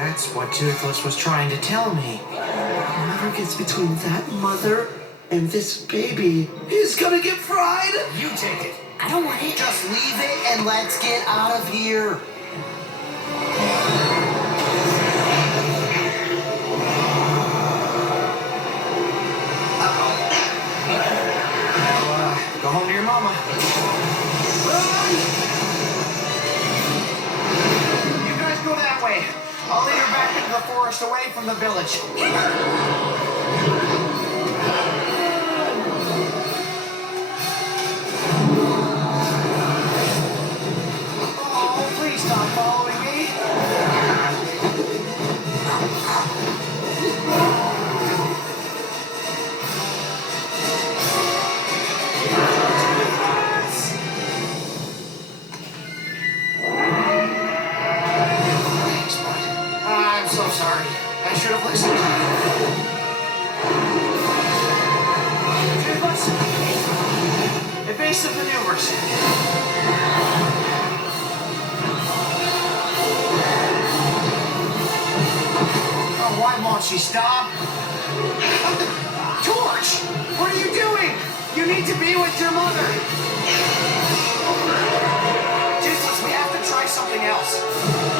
That's what Toothless was trying to tell me. Whoever gets between that mother and this baby is gonna get fried. You take it. I don't want it. Just leave it and let's get out of here. Go home to your mama. You guys go that way. I'll lead her back into the forest away from the village. Oh, please stop following me. Thanks, bud. I'm so sorry. I should have listened. Toothless. Evasive maneuvers. Oh, why won't she stop? Torch! What are you doing? You need to be with your mother. Toothless, we have to try something else.